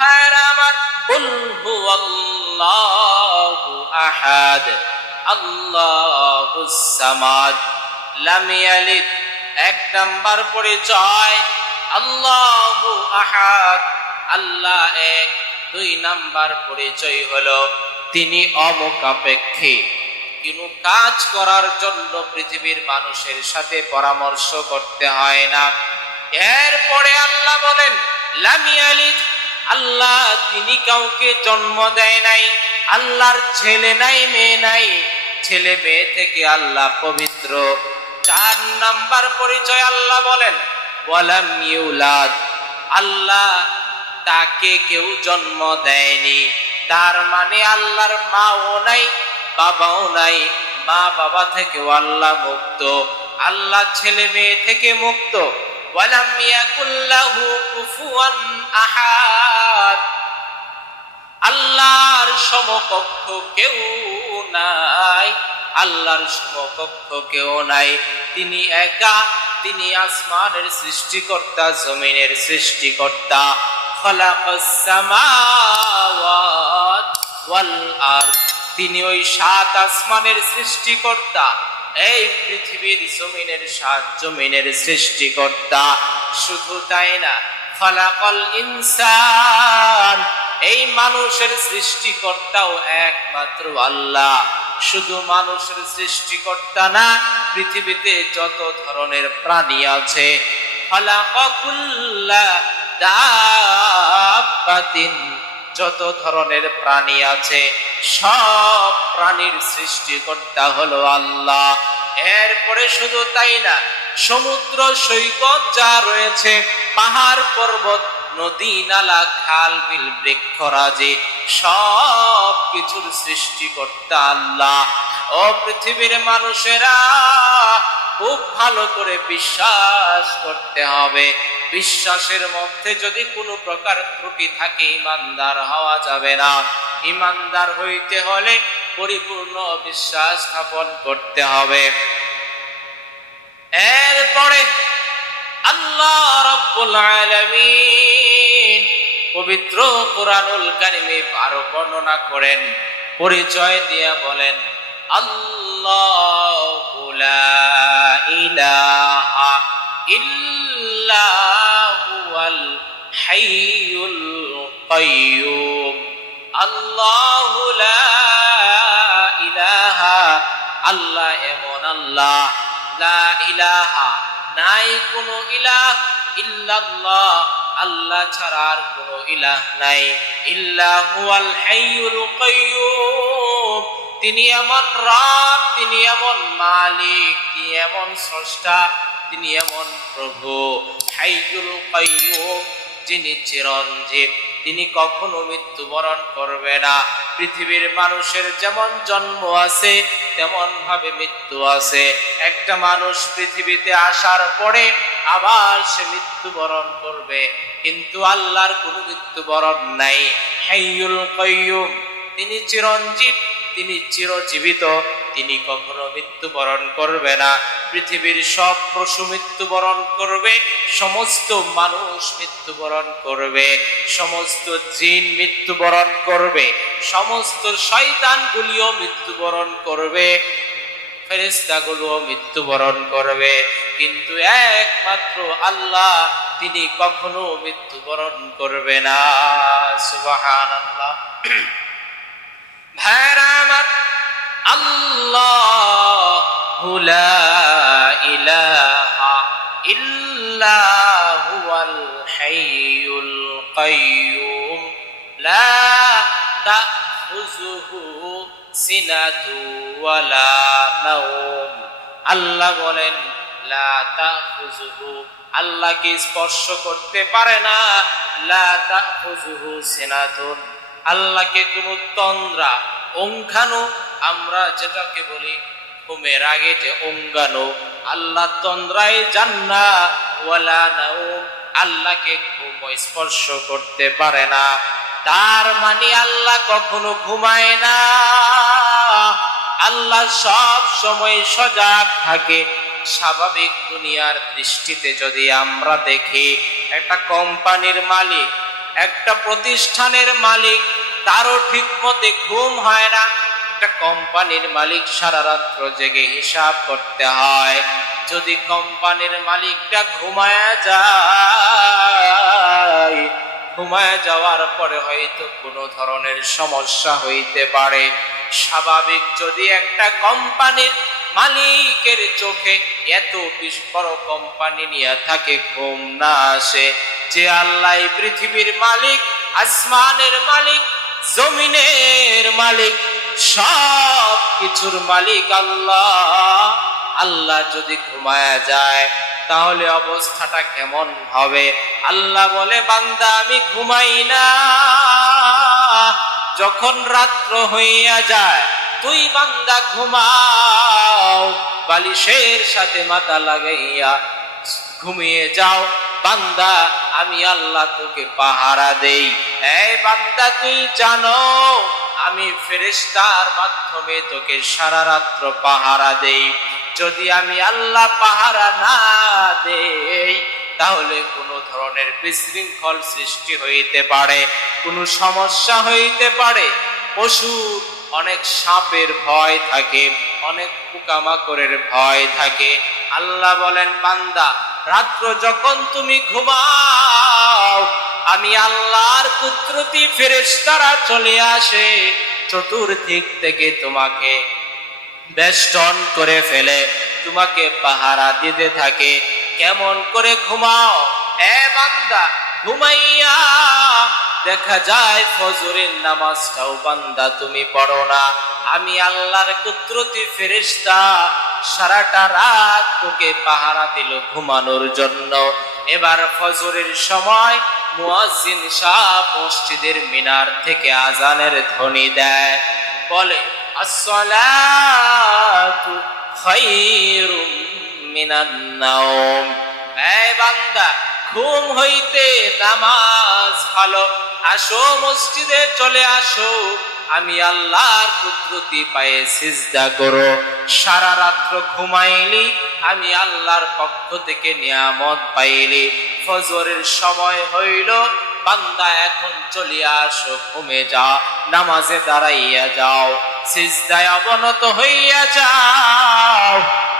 ভাইরা আমার, কুল হুয়াল্লাহু আহাদ আল্লাহুস সামাদ লাম ইয়ালিদ। এক নাম্বার পরিচয় আল্লাহু আহাদ, আল্লাহ এক। দুই নাম্বার পরিচয় হলো তিনি অমুখাপেক্ষী। কোনো কাজ করার জন্য পৃথিবীর মানুষের সাথে পরামর্শ করতে হয় না। এরপরে আল্লাহ বলেন লাম ইয়ালিদ, আল্লাহ তিনি কাউকে জন্ম দেয় নাই। আল্লাহর ছেলে নাই, মেয়ে নাই, ছেলে মেয়ে থেকে আল্লাহ পবিত্র। চার নাম্বার পরিচয় আল্লাহ বলেন ওয়ালাম ইউলাদ, আল্লাহ তাকে কেউ জন্ম দেয়নি। তার মানে আল্লাহর মাও নাই, বাবাও নাই। মা বাবা থেকেও আল্লাহ মুক্ত, আল্লাহ ছেলে মেয়ে থেকে মুক্ত। ওয়ালাম ইয়াকুল্লাহু কুফুয়ান আহাদ, আল্লাহর সমকক্ষ কেউ নাই, আল্লাহর সমকক্ষ কেউ নাই। তিনি একা, তিনি আসমানের সৃষ্টিকর্তা, জমিনের সৃষ্টিকর্তা। খালাকাস সামাওয়াত ওয়াল আরদ, তিনি ওই সাত আসমানের সৃষ্টিকর্তা, এই পৃথিবীর জমিনের সাত জমিনের সৃষ্টিকর্তা। শুধু তাই না, খালাকাল ইনসান, এই মানুষের সৃষ্টিকর্তাও একমাত্র আল্লাহ। শুধু মানুষের সৃষ্টিকর্তা না, পৃথিবীতে যত ধরনের প্রাণী আছে, খালাকা কুল্লা দাব্বাতিন, যত ধরনের প্রাণী আছে সব প্রাণীর সৃষ্টিকর্তা হলো আল্লাহ। এরপরে শুধু তাই না, সমুদ্র সৈকত যা রয়েছে, পাহাড় পর্বত, নদী নালা, খাল বিল, বৃক্ষরাজি, সব কিছুর সৃষ্টিকর্তা আল্লাহ। ও পৃথিবীর মানুষেরা, খুব ভালো করে বিশ্বাস করতে হবে। বিশ্বাসের মধ্যে যদি কোনো প্রকার ত্রুটি থাকে, ঈমানদার হওয়া যাবে না। ঈমানদার হইতে হলে পরিপূর্ণ বিশ্বাস স্থাপন করতে হবে। এরপরে আল্লাহ রাব্বুল আলামিন পবিত্র কুরআনুল কারীমে আরো বর্ণনা করেন, পরিচয় দিয়ে বলেন আল্লাহু লা ইলাহা ইল্লা হুয়াল হাইয়ুল কাইয়্যুম। আল্লাহু লা ইলাহা, আল্লাহ এমন আল্লাহ, লা ইলাহা নাই কোনো ইলাহ, ইল্লাল্লাহ আল্লাহ ছাড়া আর কোনো ইলাহ নাই, ইল্লা হুয়াল হাইয়ুল কাইয়্যুম, তিনি এমন রব, তিনি এমন মালিক, তিনি এমন স্রষ্টা, তিনি এমন প্রভু। হাইয়ুল কাইয়্যুম, যিনি চিরঞ্জীব, তিনি কখনো মৃত্যুবরণ করবে না। পৃথিবীর মানুষের যেমন জন্ম আছে তেমন ভাবে মৃত্যু আছে। একটা মানুষ পৃথিবীতে আসার পরে আবার সে মৃত্যুবরণ করবে, কিন্তু আল্লাহর কোনো মৃত্যুবরণ নাই। হাইয়ুল কাইয়্যুম, তিনি চিরঞ্জীব, তিনি চিরজীবিত, তিনি কখনো মৃত্যুবরণ করবে না। পৃথিবীর সব পশু মৃত্যুবরণ করবে, সমস্ত মানুষ মৃত্যুবরণ করবে, সমস্ত জিন মৃত্যুবরণ করবে, সমস্ত শয়তানগুলিও মৃত্যুবরণ করবে, ফেরেশতাগুলোও মৃত্যুবরণ করবে, কিন্তু একমাত্র আল্লাহ, তিনি কখনো মৃত্যুবরণ করবে না। সুবহানাল্লাহ। ভাইরা আমার, আল্লাহু লা ইলাহা ইল্লা হুয়াল হাইয়ুল কাইয়্যুম লা তাখুযুহু সিনাতু ওয়ালা নাওম। আল্লাহ বলেন লা তাখুযুহু, আল্লাহকে স্পর্শ করতে পারে না। লা তাখুযুহু সিনাতুন, আল্লাহকে কোনো তন্দ্রা, অঙ্গানু, আমরা যেটাকে বলি ঘুমের আগে যে অঙ্গানু, আল্লাহ তন্দ্রায় যান না। ওয়ালা নাওম, আল্লাহকে ঘুম স্পর্শ করতে পারে না। তার মানে আল্লাহ কখনো ঘুমায় না, আল্লাহ সব সময় সজাগ থাকে। স্বাভাবিক দুনিয়ার দৃষ্টিতে যদি আমরা দেখি, একটা কোম্পানির মালিক একটা প্রতিষ্ঠানের মালিক, তারও ঠিক মতে ঘুম হয় না। একটা কোম্পানির মালিক সারা রাত্র জেগে হিসাব করতে হয়। যদি কোম্পানির মালিকটা ঘুমায়া যায়, ঘুমায় যাওয়ার পরে হয়তো কোনো ধরনের সমস্যা হইতে পারে। স্বাভাবিক যদি একটা কোম্পানির মালিকের চোখে এত বড় কোম্পানি নিয়ে থাকে, ঘুম না আসে। যে আল্লাহ পৃথিবীর মালিক, আসমানের মালিক, জমিনের মালিক, সব কিছুর মালিক আল্লাহ, আল্লাহ যদি ঘুমায়া যায় তাহলে অবস্থাটা কেমন হবে? আল্লাহ বলে, বান্দা আমি ঘুমাই না। যখন রাত্র হইয়া যায় তুই বান্দা ঘুমাও, বালিশের সাথে মাথা লাগাইয়া ঘুমিয়ে যাও। বান্দা আমি আল্লাহ তোকে পাহারা দেই। এই বান্দা তুই জানো আমি ফেরেশতার মাধ্যমে তোকে সারা রাত্র পাহারা দেই। যদি আমি আল্লাহ পাহারা না দেই তাহলে কোনো ধরনের বিশৃঙ্খল সৃষ্টি হইতে পারে, কোনো সমস্যা হইতে পারে। পশুর অনেক সাপের ভয় থাকে, অনেক পোকামাকড়ের ভয় থাকে। আল্লাহ বলেন, বান্দা রাত্র যখন তুমি ঘুমাও, আমি আল্লাহর কুদরতি ফেরেশতারা চলে আসে, চতুর্দিক থেকে তোমাকে বেষ্টন করে ফেলে, তোমাকে পাহারা দিতে থাকে। কেমন করে ঘুমাও? এ বান্দা, ঘুমাইয়া দেখা যায় ফজরের নামাজটাও বান্দা তুমি পড়ো না। আমি আল্লাহর কুদরতি ফেরেশতা সারাটা রাত তোকে পাহারা দিল ঘুমানোর জন্য। এবার ফজরের সময় মুয়াজ্জিন সাহেব মসজিদের মিনার থেকে আজানের ধ্বনি দেয়, বলে আসসালাতু খায়রুম মিনান নাওম। এই বান্দা, ঘুম হইতে নামাজ ভালো, আসো মসজিদে চলে আসো, আমি আল্লাহর কুদরতি পায়ে সিজদা করো। সারা রাত্র ঘুমাইলি, আমি আল্লাহর পক্ষ থেকে নিয়ামত পাইলি। ফজরের সময় হইল, বান্দা এখন চলিয়া আসো, ঘুমে যাও, নামাজে দাঁড়াইয়া যাও, সিজদায় অবনত হইয়া যাও,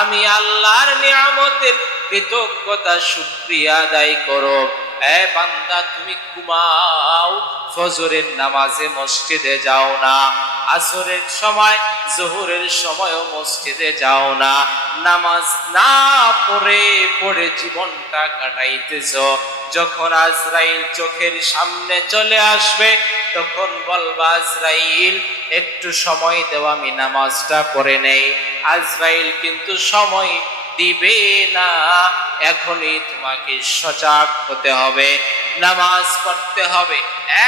আমি আল্লাহর নিয়ামতের কৃতজ্ঞতা শুকরিয়া আদায় করো। এ বান্দা, তুমি ঘুমাও, ফজরের নামাজে মসজিদে যাও না, আসরের সময় জোহরের সময়ও মসজিদে যাও না, নামাজ না পড়ে পড়ে জীবনটা কাটাইতেছ। যখন আজরাইল চোখের সামনে চলে আসবে তখন বলবা, আজরাইল একটু সময় দেও, আমি নামাজটা পড়ে নেই। আজরাইল কিন্তু সময় দিবে না, এখনই তোমাকে সজাগ হতে হবে, নামাজ পড়তে হবে।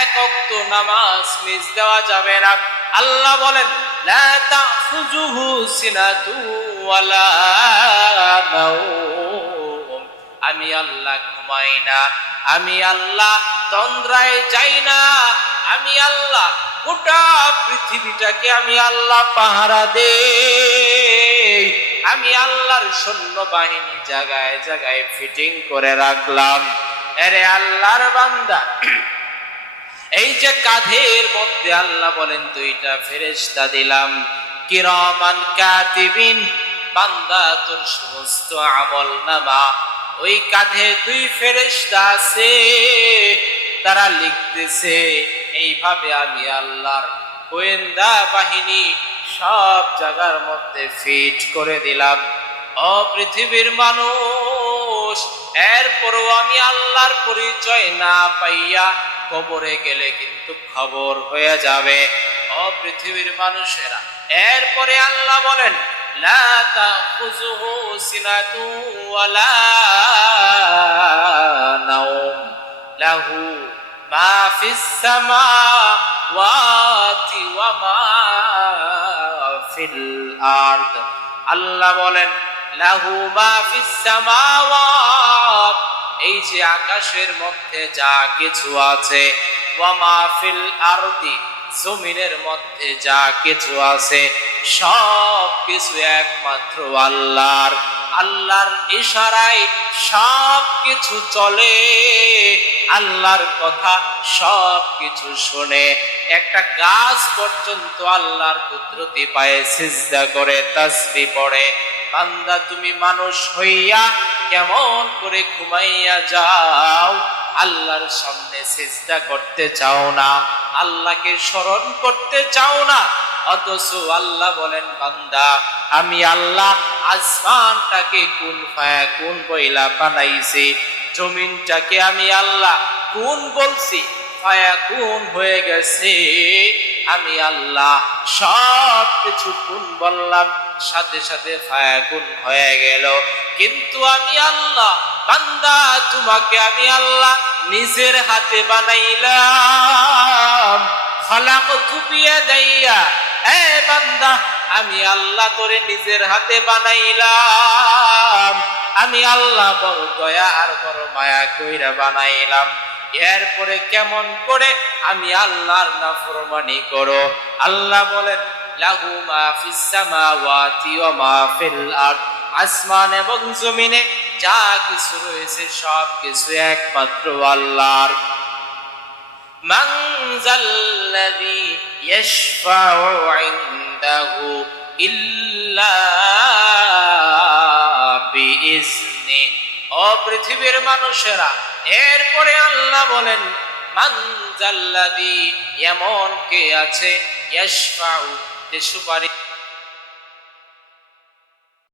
এক ওয়াক্ত নামাজ মিস দেওয়া যাবে না। আল্লাহ বলেন, লা তাখুযুহু সিনাতু ওয়ালা নাওম। আমি আল্লাহ ঘুমাই না, আমি আল্লাহ তন্দ্রায় যাই না, আমি আল্লাহ গোটা পৃথিবীটাকে আমি আল্লাহ পাহারা দেই। আমি আল্লাহর সৈন্য বাহিনী জায়গায় জায়গায় ফিটিং করে রাখলাম। আরে আল্লাহর বান্দা, এই যে কাঁধের মধ্যে আল্লাহ বলেন দুইটা ফেরেশতা দিলাম, কিরামান কাতিবিন, বান্দা তোর সমস্ত আমল নামা ওই কাঁধে দুই ফেরেশতা আছে, তারা লিখতেছে। এইভাবে আমি আল্লাহর গোয়েন্দা বাহিনী সব জায়গার মধ্যে ফিট করে দিলাম। ও পৃথিবীর মানুষ, এরপরও আমি আল্লাহর পরিচয় না পাইয়া কবরে গেলে কিন্তু খবর হয়ে যাবে। ও পৃথিবীর মানুষেরা, এরপরে আল্লাহ বলেন, লা তাখুযুহু সিনাতু ওয়ালা নাওম, লাহু মা ফিস সামাওয়াতি ওয়া মা ফিল আরদ। আল্লাহ বলেন, লাহু মা ফিস সামাওয়াত, এই যে আকাশের মধ্যে যা কিছু আছে, ওয়া মা ফিল আরদি, জমিনের মধ্যে যা কিছু আছে, সব কিছু একমাত্র আল্লাহর। আল্লাহর ইশারায় সব কিছু চলে। আল্লাহর কথা সব কিছু শুনে, একটা গাছ পর্যন্ত আল্লাহর কুদরতি পায়ে সিজদা করে তাসবিহ পড়ে। বান্দা তুমি মানুষ হইয়া কেমন করে ঘুমাইয়া যাও, আল্লাহর সামনে সিজদা করতে চাও না, আল্লাহকে স্মরণ করতে চাও না। অথচ আল্লাহ বলেন, বান্দা আমি আল্লাহ আসমানটাকে কুন ফায়াকুন বইলা বানাইছি, জমিনটাকে আমি আল্লাহ কুন বলছি ফায়াকুন হয়ে গেছে। আমি আল্লাহ সব কিছু কুন বললাম, সাথে সাথে ফায়াকুন হয়ে গেল। কিন্তু আমি আল্লাহ, বান্দা তোমাকে আমি আল্লাহ নিজের হাতে বানাইলাম। খালাকতু বিয়াদাইয়া, এ বান্দা আমি আল্লাহ তোরে নিজের হাতে বানাইলাম। আমি আল্লাহ বড় দয়া আর বড় মায়া কইরা বানাইলাম। এরপরে কেমন করে আমি আল্লাহর নাফরমানি করো? আল্লাহ বলেন, লাহু মা ফিস সামাওয়াতি ওয়া মা ফিল আরদ, আসমান এবং জমিনে যা কিছু রয়েছে সব কিছু একমাত্র আল্লাহর। মান যাল্লাযী ইয়াশফাউ ইনদাহু ইল্লা বিইজনি। ও পৃথিবীর মানুষেরা, এরপরে আল্লাহ বলেন, মান যাল্লাযী, এমন কে আছে, ইয়াশফাউ, যে সুপারিশ